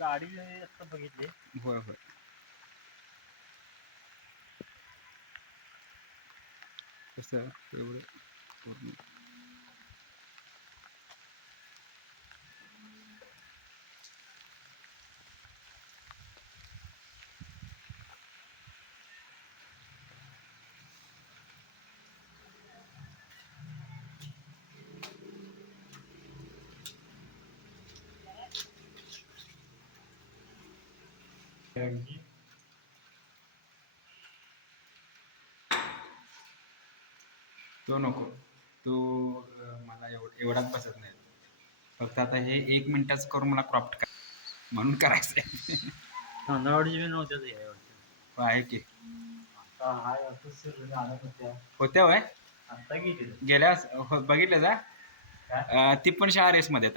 गाडी आता बघितली. होय होय. कसं एवढं? तो नको. तो मला एवढ एवढाच बसत नाही. फक्त आता हे एक मिनिटाच करून मला क्रॉप्ट कर म्हणून करायचं आहे. तांदळावडी बी नव्हत्याच यावरती आहे की. होत्या वय गेल्या हो- बघितलं जा ती पण शाळा रेसमध्ये.